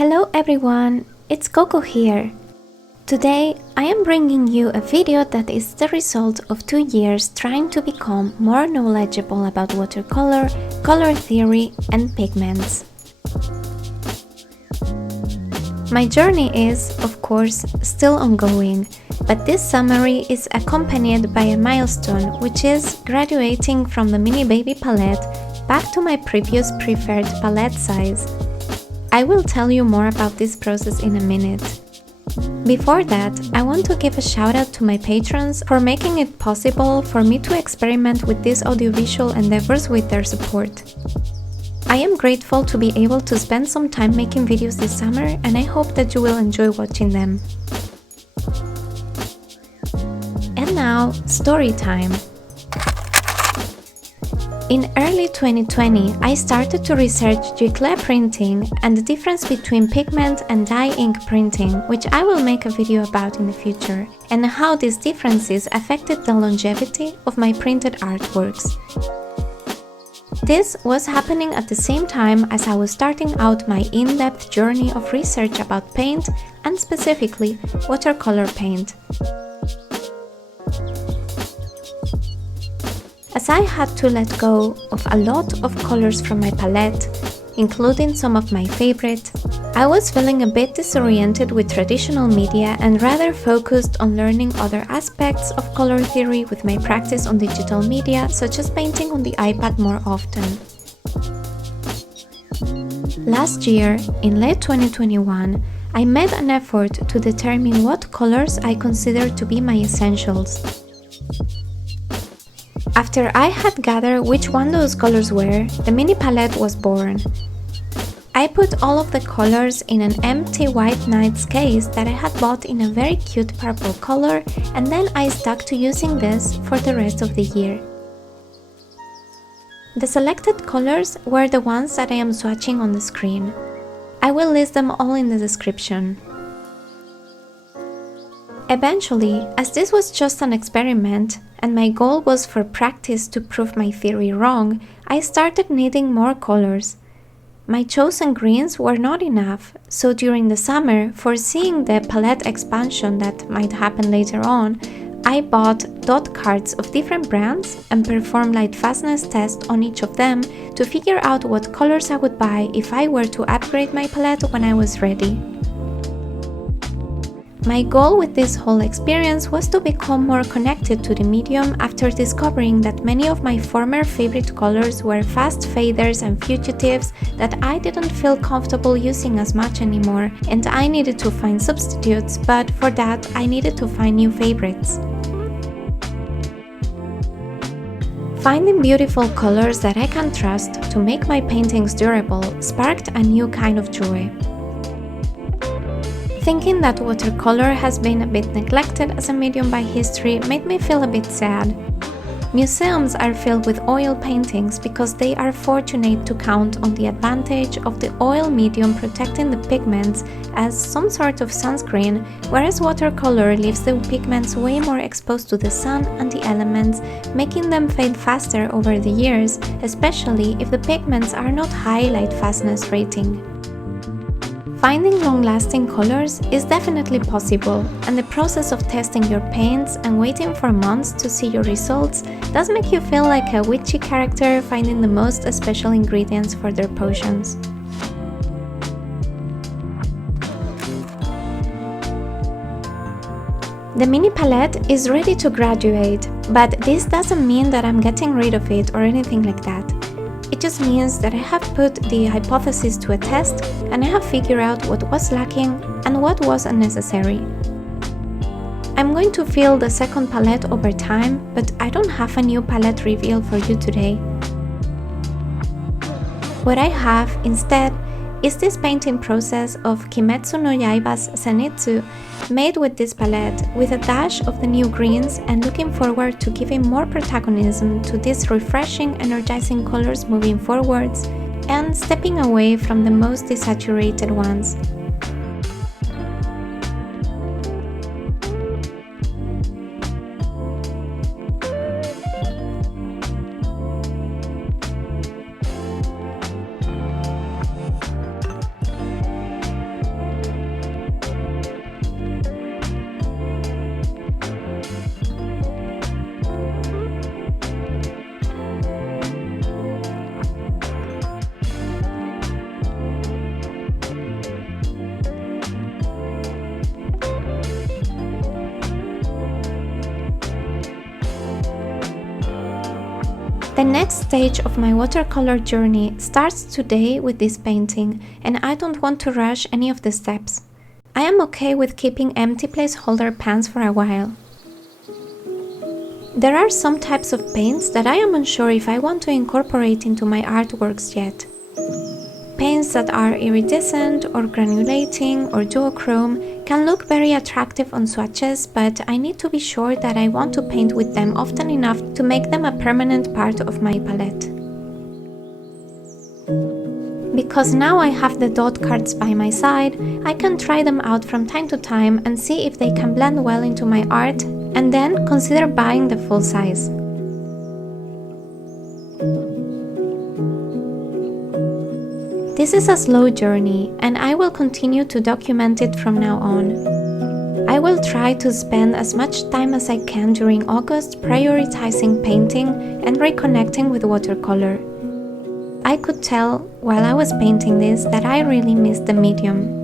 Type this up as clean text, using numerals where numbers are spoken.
Hello everyone, it's Coco here. Today I am bringing you a video that is the result of 2 years trying to become more knowledgeable about watercolor, color theory and pigments. My journey is, of course, still ongoing, but this summary is accompanied by a milestone, which is graduating from the mini baby palette back to my previous preferred palette size. I will tell you more about this process in a minute. Before that, I want to give a shout out to my patrons for making it possible for me to experiment with these audiovisual endeavors with their support. I am grateful to be able to spend some time making videos this summer, and I hope that you will enjoy watching them. And now, story time! In early 2020, I started to research giclée printing and the difference between pigment and dye ink printing, which I will make a video about in the future, and how these differences affected the longevity of my printed artworks. This was happening at the same time as I was starting out my in-depth journey of research about paint, and specifically watercolor paint. As I had to let go of a lot of colors from my palette, including some of my favorite, I was feeling a bit disoriented with traditional media and rather focused on learning other aspects of color theory with my practice on digital media, such as painting on the iPad more often. Last year, in late 2021, I made an effort to determine what colors I consider to be my essentials. After I had gathered which one those colors were, the mini palette was born. I put all of the colors in an empty white nights case that I had bought in a very cute purple color, and then I stuck to using this for the rest of the year. The selected colors were the ones that I am swatching on the screen. I will list them all in the description. Eventually, as this was just an experiment, and my goal was for practice to prove my theory wrong, I started needing more colors. My chosen greens were not enough, so during the summer, foreseeing the palette expansion that might happen later on, I bought dot cards of different brands and performed lightfastness tests on each of them to figure out what colors I would buy if I were to upgrade my palette when I was ready. My goal with this whole experience was to become more connected to the medium after discovering that many of my former favorite colors were fast faders and fugitives that I didn't feel comfortable using as much anymore, and I needed to find substitutes, but for that I needed to find new favorites. Finding beautiful colors that I can trust to make my paintings durable sparked a new kind of joy. Thinking that watercolor has been a bit neglected as a medium by history made me feel a bit sad. Museums are filled with oil paintings because they are fortunate to count on the advantage of the oil medium protecting the pigments as some sort of sunscreen, whereas watercolor leaves the pigments way more exposed to the sun and the elements, making them fade faster over the years, especially if the pigments are not high lightfastness rating. Finding long-lasting colors is definitely possible, and the process of testing your paints and waiting for months to see your results does make you feel like a witchy character finding the most special ingredients for their potions. The mini palette is ready to graduate, but this doesn't mean that I'm getting rid of it or anything like that. It just means that I have put the hypothesis to a test and I have figured out what was lacking and what was unnecessary. I'm going to fill the second palette over time, but I don't have a new palette reveal for you today. What I have instead is this painting process of Kimetsu no Yaiba's Zenitsu, made with this palette with a dash of the new greens, and looking forward to giving more protagonism to these refreshing, energizing colors moving forwards and stepping away from the most desaturated ones. The next stage of my watercolor journey starts today with this painting, and I don't want to rush any of the steps. I am okay with keeping empty placeholder pans for a while. There are some types of paints that I am unsure if I want to incorporate into my artworks yet. Paints that are iridescent or granulating or duochrome can look very attractive on swatches, but I need to be sure that I want to paint with them often enough to make them a permanent part of my palette. Because now I have the dot cards by my side, I can try them out from time to time and see if they can blend well into my art, and then consider buying the full size. This is a slow journey, and I will continue to document it from now on. I will try to spend as much time as I can during August prioritizing painting and reconnecting with watercolor. I could tell while I was painting this that I really missed the medium.